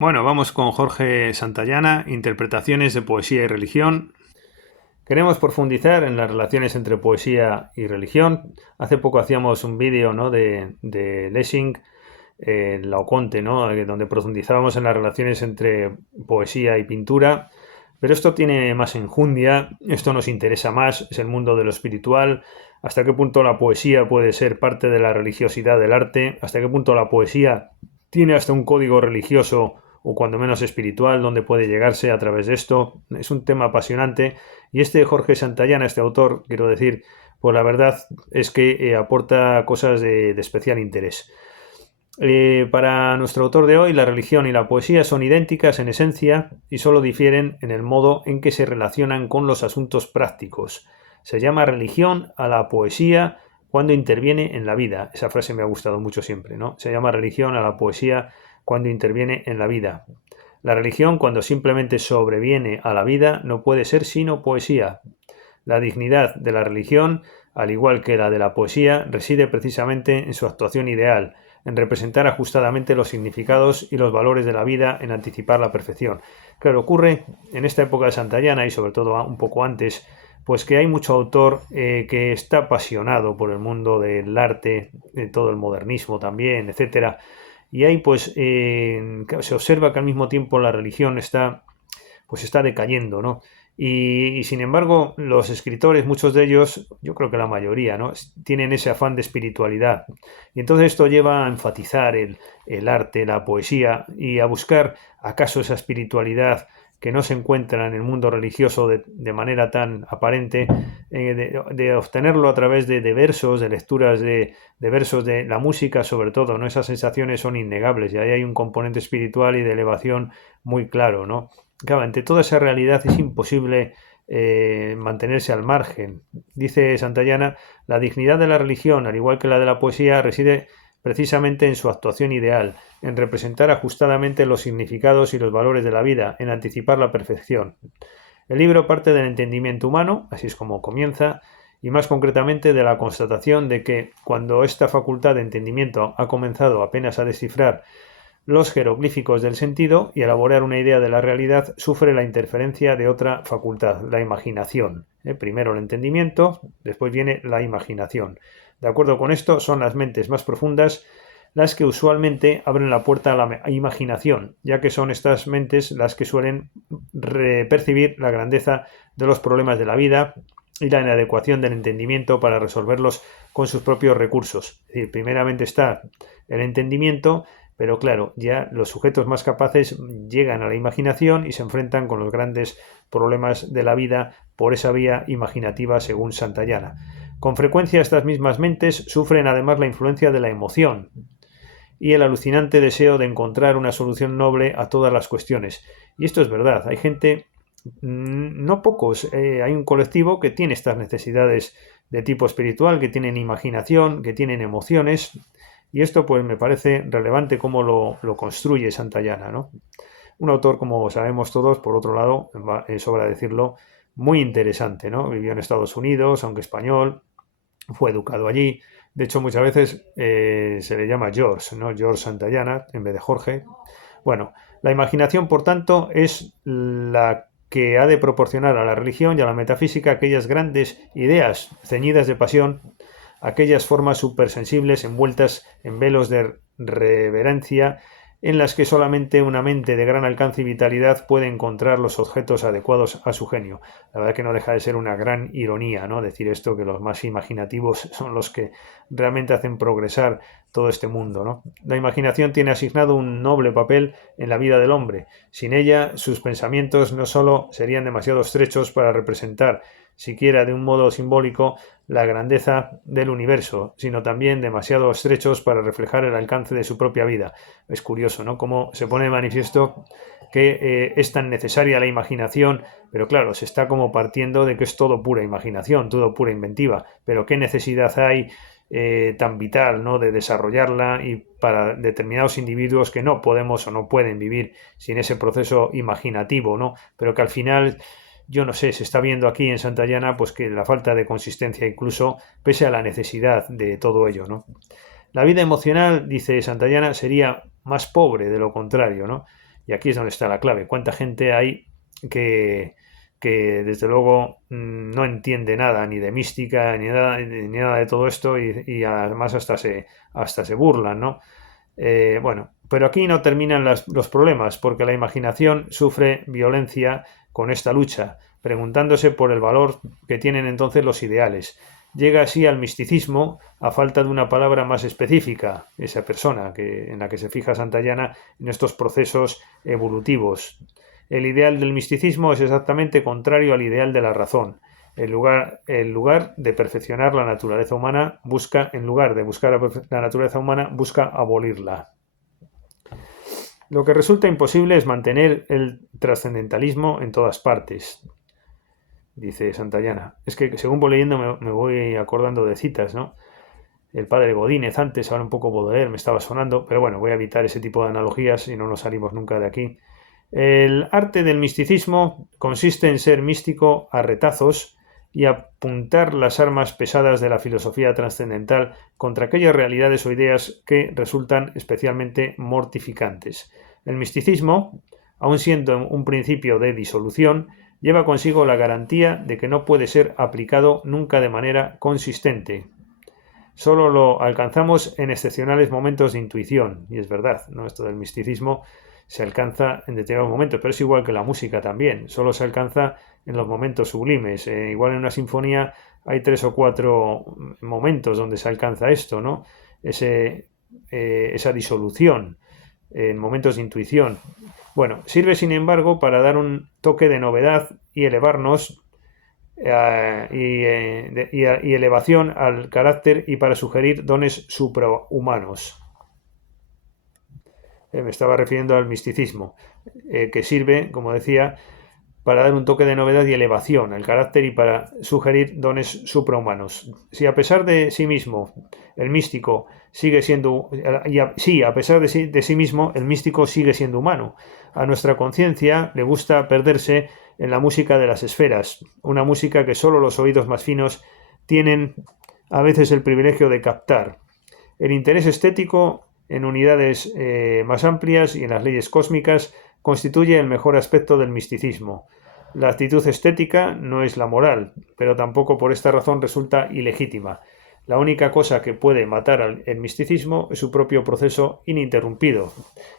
Bueno, vamos con Jorge Santayana, Interpretaciones de Poesía y Religión. Queremos profundizar en las relaciones entre poesía y religión. Hace poco hacíamos un vídeo, ¿no?, de Lessing, Laoconte, ¿no?, donde profundizábamos en las relaciones entre poesía y pintura. Pero esto tiene más enjundia, esto nos interesa más, es el mundo de lo espiritual. ¿Hasta qué punto la poesía puede ser parte de la religiosidad del arte? ¿Hasta qué punto la poesía tiene hasta un código religioso o cuando menos espiritual, donde puede llegarse a través de esto? Es un tema apasionante y este Jorge Santayana, este autor, quiero decir, pues la verdad es que aporta cosas de especial interés. Para nuestro autor de hoy, la religión y la poesía son idénticas en esencia y solo difieren en el modo en que se relacionan con los asuntos prácticos. Se llama religión a la poesía cuando interviene en la vida. Esa frase me ha gustado mucho siempre, ¿no? Se llama religión a la poesía cuando interviene en la vida. La religión, cuando simplemente sobreviene a la vida, no puede ser sino poesía. La dignidad de la religión, al igual que la de la poesía, reside precisamente en su actuación ideal, en representar ajustadamente los significados y los valores de la vida, en anticipar la perfección. Claro, ocurre en esta época de Santayana y sobre todo un poco antes, pues que hay mucho autor que está apasionado por el mundo del arte, de todo el modernismo también, etcétera. Y ahí pues se observa que al mismo tiempo la religión está decayendo, ¿no? Y sin embargo, los escritores, muchos de ellos, yo creo que la mayoría, ¿no?, tienen ese afán de espiritualidad. Y entonces esto lleva a enfatizar el arte, la poesía y a buscar acaso esa espiritualidad que no se encuentra en el mundo religioso de manera tan aparente, de obtenerlo a través de versos, de lecturas de versos, de la música sobre todo, ¿no? Esas sensaciones son innegables y ahí hay un componente espiritual y de elevación muy claro, ¿no? Claro, ante toda esa realidad es imposible mantenerse al margen. Dice Santayana, la dignidad de la religión, al igual que la de la poesía, reside precisamente en su actuación ideal, en representar ajustadamente los significados y los valores de la vida, en anticipar la perfección. El libro parte del entendimiento humano, así es como comienza, y más concretamente de la constatación de que cuando esta facultad de entendimiento ha comenzado apenas a descifrar los jeroglíficos del sentido y elaborar una idea de la realidad, sufre la interferencia de otra facultad, la imaginación. Primero el entendimiento, después viene la imaginación. De acuerdo con esto, son las mentes más profundas las que usualmente abren la puerta a la imaginación, ya que son estas mentes las que suelen percibir la grandeza de los problemas de la vida y la inadecuación del entendimiento para resolverlos con sus propios recursos. Es decir, primeramente está el entendimiento, pero claro, ya los sujetos más capaces llegan a la imaginación y se enfrentan con los grandes problemas de la vida por esa vía imaginativa, según Santayana. Con frecuencia estas mismas mentes sufren además la influencia de la emoción y el alucinante deseo de encontrar una solución noble a todas las cuestiones. Y esto es verdad, hay gente, no pocos, hay un colectivo que tiene estas necesidades de tipo espiritual, que tienen imaginación, que tienen emociones, y esto pues me parece relevante cómo lo construye Santayana, ¿no? Un autor, como sabemos todos, por otro lado, sobra decirlo, muy interesante, ¿no? Vivió en Estados Unidos, aunque español, fue educado allí. De hecho, muchas veces se le llama George, ¿no? George Santayana en vez de Jorge. Bueno, la imaginación, por tanto, es la que ha de proporcionar a la religión y a la metafísica aquellas grandes ideas ceñidas de pasión, aquellas formas supersensibles envueltas en velos de reverencia en las que solamente una mente de gran alcance y vitalidad puede encontrar los objetos adecuados a su genio. La verdad que no deja de ser una gran ironía, ¿no?, decir esto, que los más imaginativos son los que realmente hacen progresar todo este mundo, ¿no? La imaginación tiene asignado un noble papel en la vida del hombre. Sin ella, sus pensamientos no solo serían demasiado estrechos para representar, siquiera de un modo simbólico, la grandeza del universo, sino también demasiado estrechos para reflejar el alcance de su propia vida. Es curioso, ¿no?, cómo se pone de manifiesto que es tan necesaria la imaginación, pero claro, se está como partiendo de que es todo pura imaginación, todo pura inventiva, pero qué necesidad hay tan vital, ¿no?, de desarrollarla, y para determinados individuos que no podemos o no pueden vivir sin ese proceso imaginativo, ¿no?, pero que al final, yo no sé, se está viendo aquí en Santayana pues que la falta de consistencia, incluso pese a la necesidad de todo ello, ¿no? La vida emocional, dice Santayana, sería más pobre de lo contrario, ¿no? Y aquí es donde está la clave. ¿Cuánta gente hay que desde luego no entiende nada ni de mística ni nada de todo esto y además hasta se burlan, ¿no? Bueno, pero aquí no terminan los problemas, porque la imaginación sufre violencia con esta lucha, preguntándose por el valor que tienen entonces los ideales. Llega así al misticismo a falta de una palabra más específica, esa persona en la que se fija Santayana en estos procesos evolutivos. El ideal del misticismo es exactamente contrario al ideal de la razón. En lugar de perfeccionar la naturaleza humana, en lugar de buscar la naturaleza humana, busca abolirla. Lo que resulta imposible es mantener el trascendentalismo en todas partes, dice Santayana. Es que según voy leyendo me voy acordando de citas, ¿no? El padre Godínez antes, ahora un poco Baudelaire me estaba sonando, pero bueno, voy a evitar ese tipo de analogías y no nos salimos nunca de aquí. El arte del misticismo consiste en ser místico a retazos y apuntar las armas pesadas de la filosofía trascendental contra aquellas realidades o ideas que resultan especialmente mortificantes. El misticismo, aun siendo un principio de disolución, lleva consigo la garantía de que no puede ser aplicado nunca de manera consistente. Solo lo alcanzamos en excepcionales momentos de intuición, y es verdad, ¿no? Esto del misticismo se alcanza en determinados momentos, pero es igual que la música también, solo se alcanza en los momentos sublimes. Igual en una sinfonía hay 3 o 4 momentos donde se alcanza esto, ¿no? Esa disolución en momentos de intuición. Bueno, sirve sin embargo para dar un toque de novedad y elevarnos y elevación al carácter y para sugerir dones suprahumanos. Me estaba refiriendo al misticismo, que sirve, como decía, para dar un toque de novedad y elevación al carácter y para sugerir dones suprahumanos. Si a pesar de sí mismo el místico sigue siendo, a pesar de sí mismo el místico sigue siendo humano. A nuestra conciencia le gusta perderse en la música de las esferas, una música que solo los oídos más finos tienen a veces el privilegio de captar. El interés estético en unidades más amplias y en las leyes cósmicas constituye el mejor aspecto del misticismo. La actitud estética no es la moral, pero tampoco por esta razón resulta ilegítima. La única cosa que puede matar el misticismo es su propio proceso ininterrumpido,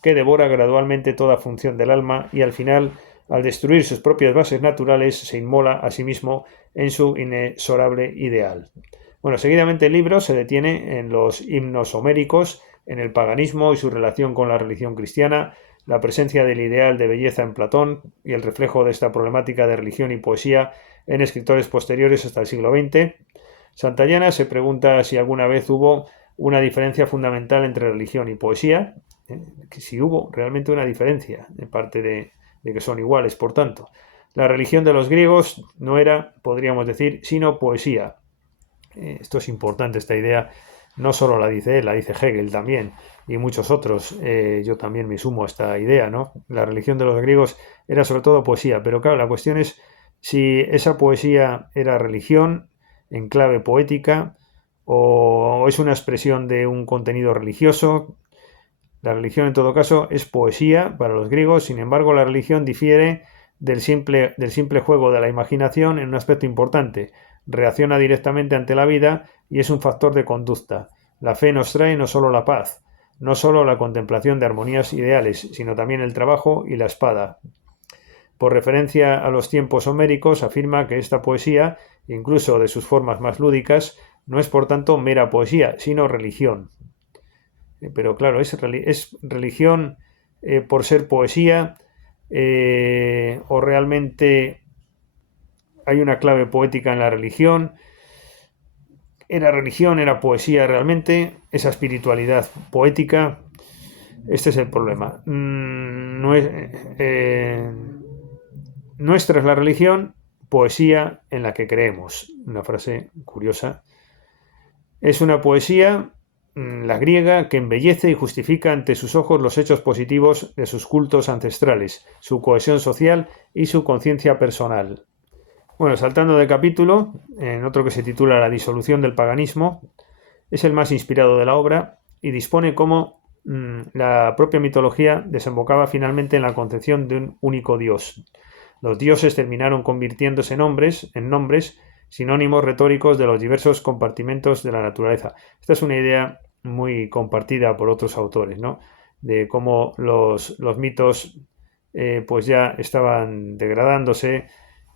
que devora gradualmente toda función del alma y al final, al destruir sus propias bases naturales, se inmola a sí mismo en su inexorable ideal. Bueno, seguidamente el libro se detiene en los himnos homéricos, en el paganismo y su relación con la religión cristiana, la presencia del ideal de belleza en Platón y el reflejo de esta problemática de religión y poesía en escritores posteriores hasta el siglo XX. Santayana se pregunta si alguna vez hubo una diferencia fundamental entre religión y poesía, si hubo realmente una diferencia, en parte de que son iguales, por tanto. La religión de los griegos no era, podríamos decir, sino poesía. Esto es importante, esta idea. No solo la dice él, la dice Hegel también y muchos otros. Yo también me sumo a esta idea, ¿no? La religión de los griegos era sobre todo poesía, pero claro, la cuestión es si esa poesía era religión en clave poética o es una expresión de un contenido religioso. La religión en todo caso es poesía para los griegos, sin embargo la religión difiere del simple juego de la imaginación en un aspecto importante. Reacciona directamente ante la vida y es un factor de conducta. La fe nos trae no solo la paz, no solo la contemplación de armonías ideales, sino también el trabajo y la espada. Por referencia a los tiempos homéricos, afirma que esta poesía, incluso de sus formas más lúdicas, no es por tanto mera poesía, sino religión. Pero claro, es religión por ser poesía o realmente hay una clave poética en la religión. ¿Era religión, era poesía realmente? Esa espiritualidad poética. Este es el problema. Nuestra es la religión, poesía en la que creemos. Una frase curiosa. Es una poesía, la griega, que embellece y justifica ante sus ojos los hechos positivos de sus cultos ancestrales, su cohesión social y su conciencia personal. Bueno, saltando de capítulo, en otro que se titula La disolución del paganismo, es el más inspirado de la obra y dispone cómo la propia mitología desembocaba finalmente en la concepción de un único dios. Los dioses terminaron convirtiéndose en nombres sinónimos retóricos de los diversos compartimentos de la naturaleza. Esta es una idea muy compartida por otros autores, ¿no? De cómo los mitos pues ya estaban degradándose,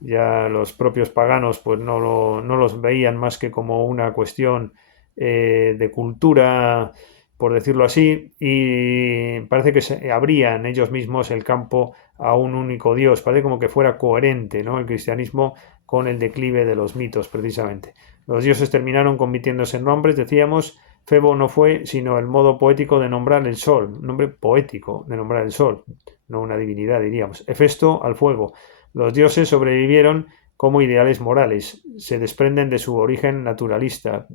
ya los propios paganos pues no los veían más que como una cuestión de cultura, por decirlo así, y parece que se abrían ellos mismos el campo a un único Dios, parece como que fuera coherente, ¿no?, el cristianismo con el declive de los mitos, precisamente. Los dioses terminaron convirtiéndose en nombres, decíamos. Febo no fue sino el modo poético de nombrar el sol, un nombre poético de nombrar el sol, no una divinidad, diríamos. Hefesto al fuego. Los dioses sobrevivieron como ideales morales, se desprenden de su origen naturalista.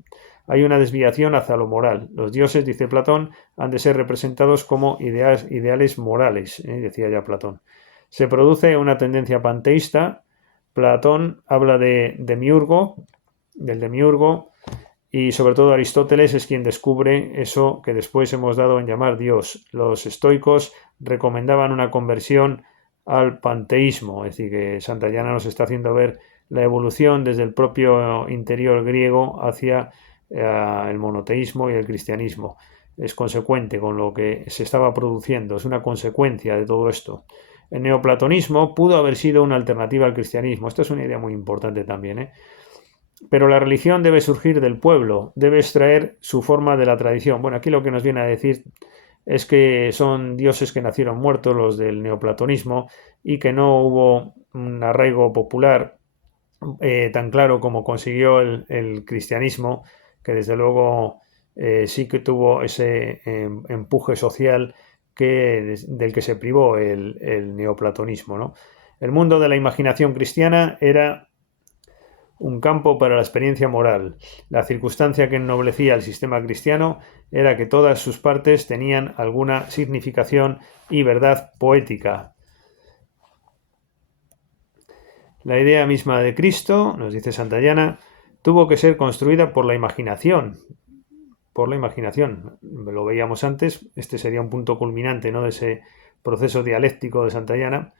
Hay una desviación hacia lo moral. Los dioses, dice Platón, han de ser representados como ideales morales, decía ya Platón. Se produce una tendencia panteísta. Platón habla del demiurgo, y sobre todo Aristóteles es quien descubre eso que después hemos dado en llamar Dios. Los estoicos recomendaban una conversión al panteísmo, es decir, que Santayana nos está haciendo ver la evolución desde el propio interior griego hacia el monoteísmo y el cristianismo. Es consecuente con lo que se estaba produciendo, es una consecuencia de todo esto. El neoplatonismo pudo haber sido una alternativa al cristianismo. Esto es una idea muy importante también, Pero la religión debe surgir del pueblo, debe extraer su forma de la tradición. Bueno, aquí lo que nos viene a decir es que son dioses que nacieron muertos, los del neoplatonismo, y que no hubo un arraigo popular tan claro como consiguió el cristianismo, que desde luego sí que tuvo ese empuje social del que se privó el neoplatonismo, ¿no? El mundo de la imaginación cristiana era un campo para la experiencia moral. La circunstancia que ennoblecía el sistema cristiano era que todas sus partes tenían alguna significación y verdad poética. La idea misma de Cristo, nos dice Santayana, tuvo que ser construida por la imaginación. Por la imaginación. Lo veíamos antes, este sería un punto culminante, ¿no?, de ese proceso dialéctico de Santayana,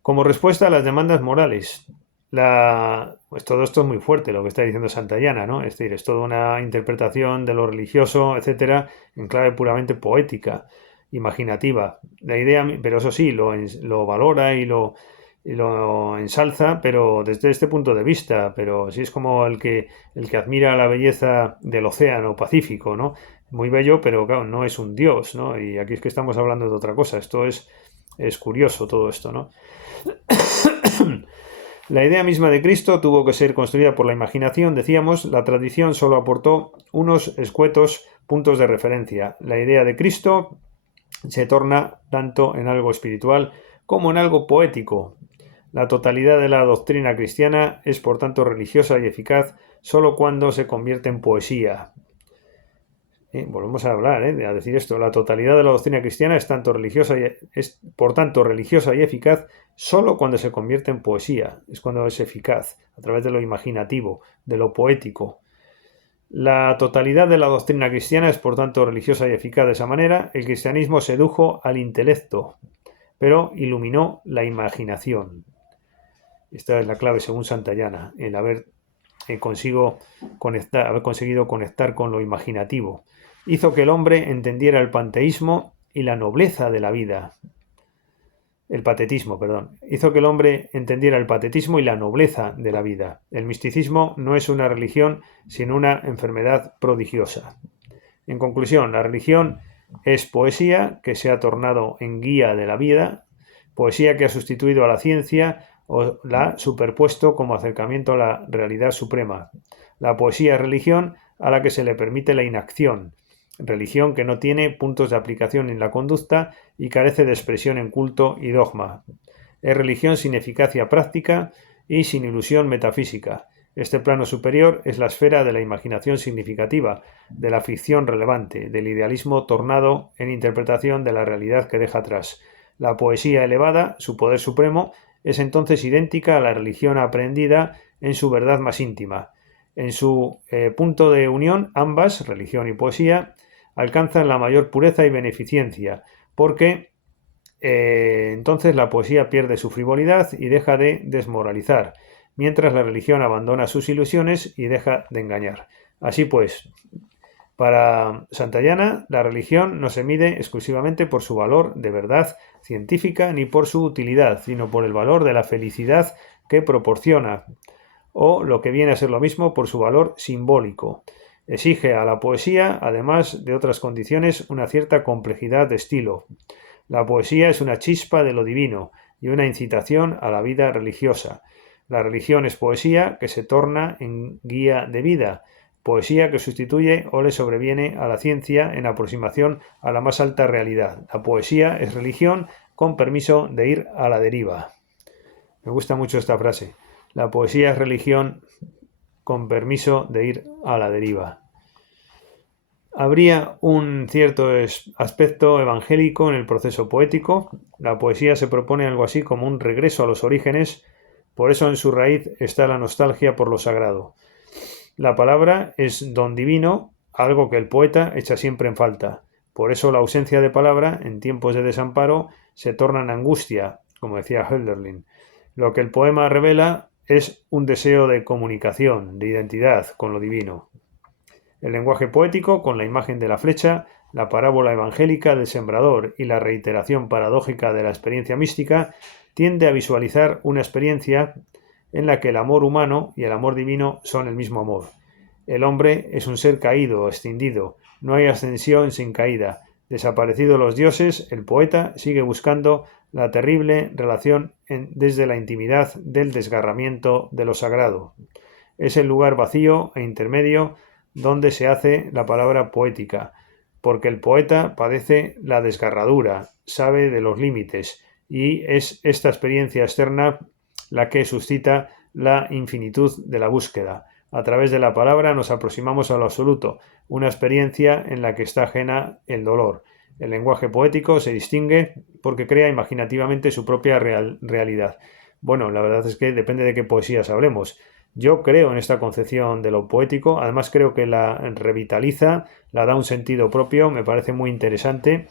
como respuesta a las demandas morales. Pues todo esto es muy fuerte, lo que está diciendo Santayana, ¿no? Es decir, es toda una interpretación de lo religioso, etcétera, en clave puramente poética, imaginativa. La idea, pero eso sí, lo valora y lo ensalza, pero desde este punto de vista. Pero sí es como el que admira la belleza del océano Pacífico, ¿no? Muy bello, pero claro, no es un dios, ¿no? Y aquí es que estamos hablando de otra cosa. Esto es curioso todo esto, ¿no? La idea misma de Cristo tuvo que ser construida por la imaginación, decíamos. La tradición solo aportó unos escuetos puntos de referencia. La idea de Cristo se torna tanto en algo espiritual como en algo poético. La totalidad de la doctrina cristiana es por tanto religiosa y eficaz solo cuando se convierte en poesía. Volvemos a hablar, a decir esto. La totalidad de la doctrina cristiana es por tanto religiosa y eficaz solo cuando se convierte en poesía. Es cuando es eficaz, a través de lo imaginativo, de lo poético. La totalidad de la doctrina cristiana es por tanto religiosa y eficaz de esa manera. El cristianismo sedujo al intelecto, pero iluminó la imaginación. Esta es la clave según Santayana, el haber conseguido conectar con lo imaginativo. Hizo que el hombre entendiera el panteísmo y la nobleza de la vida. El patetismo, perdón. Hizo que el hombre entendiera el patetismo y la nobleza de la vida. El misticismo no es una religión, sino una enfermedad prodigiosa. En conclusión, la religión es poesía que se ha tornado en guía de la vida, poesía que ha sustituido a la ciencia o la ha superpuesto como acercamiento a la realidad suprema. La poesía es religión a la que se le permite la inacción, religión que no tiene puntos de aplicación en la conducta y carece de expresión en culto y dogma. Es religión sin eficacia práctica y sin ilusión metafísica. Este plano superior es la esfera de la imaginación significativa, de la ficción relevante, del idealismo tornado en interpretación de la realidad que deja atrás. La poesía elevada, su poder supremo, es entonces idéntica a la religión aprendida en su verdad más íntima. En su punto de unión, ambas, religión y poesía, alcanzan la mayor pureza y beneficencia, porque entonces la poesía pierde su frivolidad y deja de desmoralizar, mientras la religión abandona sus ilusiones y deja de engañar. Así pues, para Santayana, la religión no se mide exclusivamente por su valor de verdad científica ni por su utilidad, sino por el valor de la felicidad que proporciona, o lo que viene a ser lo mismo, por su valor simbólico. Exige a la poesía, además de otras condiciones, una cierta complejidad de estilo. La poesía es una chispa de lo divino y una incitación a la vida religiosa. La religión es poesía que se torna en guía de vida, poesía que sustituye o le sobreviene a la ciencia en aproximación a la más alta realidad. La poesía es religión con permiso de ir a la deriva. Me gusta mucho esta frase. La poesía es religión con permiso de ir a la deriva. Habría un cierto aspecto evangélico en el proceso poético. La poesía se propone algo así como un regreso a los orígenes, por eso en su raíz está la nostalgia por lo sagrado. La palabra es don divino, algo que el poeta echa siempre en falta. Por eso la ausencia de palabra, en tiempos de desamparo, se torna en angustia, como decía Hölderlin. Lo que el poema revela es un deseo de comunicación, de identidad con lo divino. El lenguaje poético, con la imagen de la flecha, la parábola evangélica del sembrador y la reiteración paradójica de la experiencia mística, tiende a visualizar una experiencia en la que el amor humano y el amor divino son el mismo amor. El hombre es un ser caído, escindido, no hay ascensión sin caída. Desaparecidos los dioses, el poeta sigue buscando la terrible relación desde la intimidad del desgarramiento de lo sagrado. Es el lugar vacío e intermedio donde se hace la palabra poética, porque el poeta padece la desgarradura, sabe de los límites, y es esta experiencia externa la que suscita la infinitud de la búsqueda. A través de la palabra nos aproximamos a lo absoluto, una experiencia en la que está ajena el dolor. El lenguaje poético se distingue porque crea imaginativamente su propia realidad. Bueno, la verdad es que depende de qué poesías hablemos. Yo creo en esta concepción de lo poético, además creo que la revitaliza, la da un sentido propio, me parece muy interesante,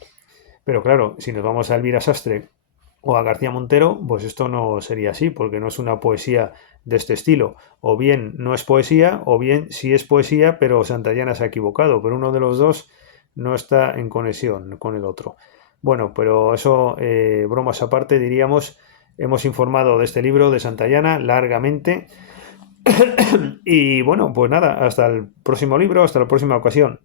pero claro, si nos vamos a Elvira Sastre o a García Montero, pues esto no sería así, porque no es una poesía de este estilo. O bien no es poesía, o bien sí es poesía, pero Santayana se ha equivocado, pero uno de los dos no está en conexión con el otro. Bueno, pero eso, bromas aparte, diríamos, hemos informado de este libro de Santayana largamente. Y bueno, pues nada, hasta el próximo libro, hasta la próxima ocasión.